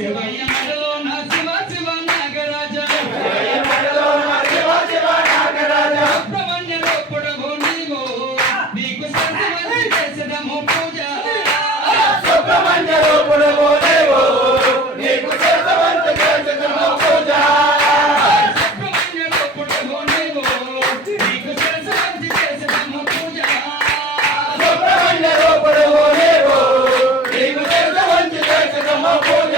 శివయ్య మెడలో నా శివ శివ నాగరాజ సుబ్రహ్మణ్యలో పొడవు నీవు నీకు సర్వమంది చేసదము పూజ సుబ్రహ్మణ్యలో పొడవు నీవు నీకు సర్వమంది చేసదము పూజ సుబ్రహ్మణ్యలో పొడవు నీవు నీకు సర్వమంది చేసదము పూజ సుబ్రహ్మణ్యలో పొడవు నీవు నీకు సర్వమంది చేసదము పూజ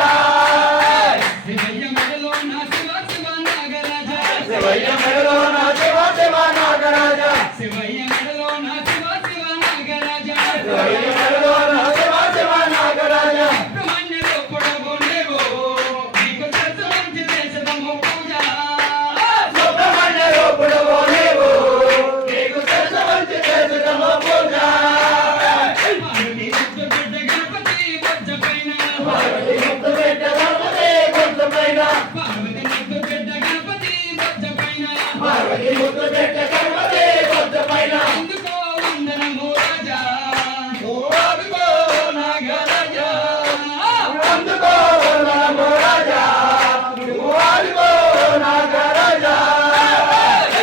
శివయ్య మెడలో నా శివ శివ నాగరాజ శివయ్య మెడలో నా శివ శివ నాగరాజ శివయ్య మెడలో నా శివ శివ నాగరాజ శివయ్య మెడలో నా శివ శివ నాగరాజ సుబ్రహ్మణ్యలో పొడవు నీవు నీకు సర్వమంది చేసదము పూజ సుబ్రహ్మణ్యలో పొడవు నీవు నీకు సర్వమంది చేసదము పూజ పార్వతీ ముద్దు బిడ్డ గణపతి బొజ్జ పైన పార్వతీ ముద్దు బిడ్డ గణపతి బొజ్జ పైన పార్వతీ ముద్దు బిడ్డ గణపతి బొజ్జ పైన పార్వతీ ముద్దు బిడ్డ గణపతి బొజ్జ పైన అందుకో వందనము రాజా ఓ అదిగో నాగరాజా అందుకో వందనము రాజా ఓ అదిగో నాగరాజా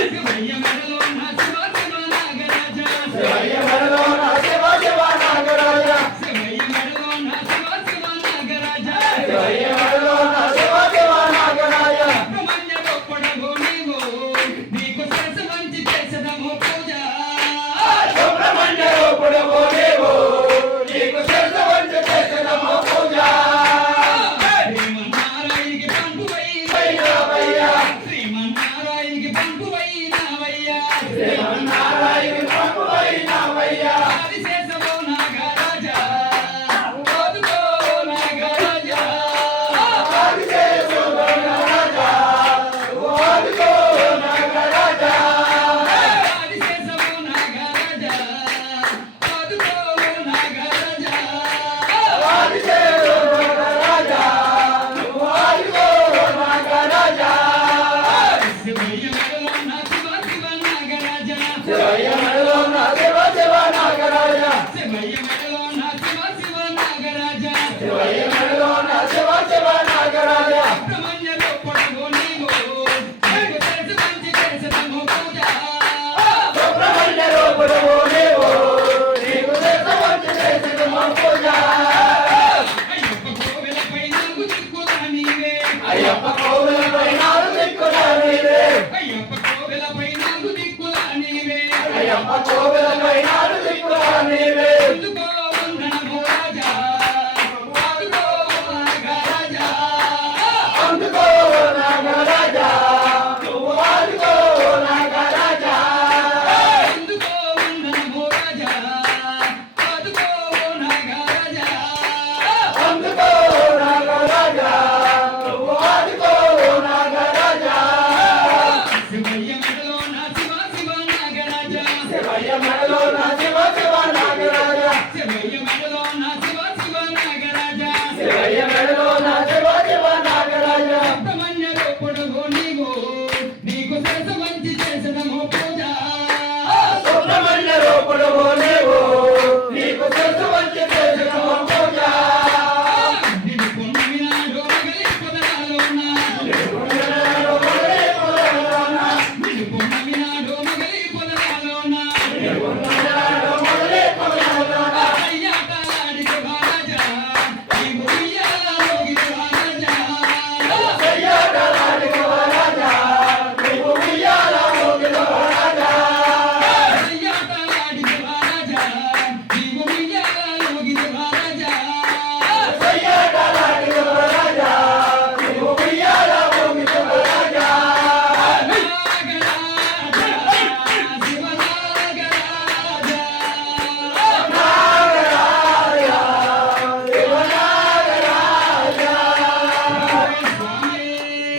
శివయ్య మెడలో నా శివ శివ నాగరాజా శివయ్య మెడలో నా శివ శివ నాగరాజా శివయ్య మెడలో నా శివ శివ నాగరాజా శివయ్య మెడలో నా శివ శివ నాగరాజా సుబ్రహ్మణ్యలో పొడవు నీవు నీకు సరసవంచి చేసదము పూజ సుబ్రహ్మణ్యలో పొడవు నీవు నీకు సర్వమంది చేసదము పూజ శ్రీమన్నారాయణకి పంపువై వైరావయ్యా శ్రీమన్నారాయణకి పంపువై నావయ్యా శ్రీమన్నారాయణ ప్రభువైనావయ్యా ఆదిశేషవో నాగరాజా ఓదుకో నాగరాజా ఆదిశేషుడు నాగరాజా ఓ అదిగో నాగరాజా ఆదిశేషవో నాగరాజా ఓదుకో నాగరాజా ఆదిశేషుడు నాగరాజా ఓ అదిగో నాగరాజా శివయ్య మెడలో నా శివ శివ నాగరాజా శివయ్య మెడలో నా శివ శివ నాగరాజా శివయ్య మెడలో నా శివ శివ నాగరాజా శివయ్య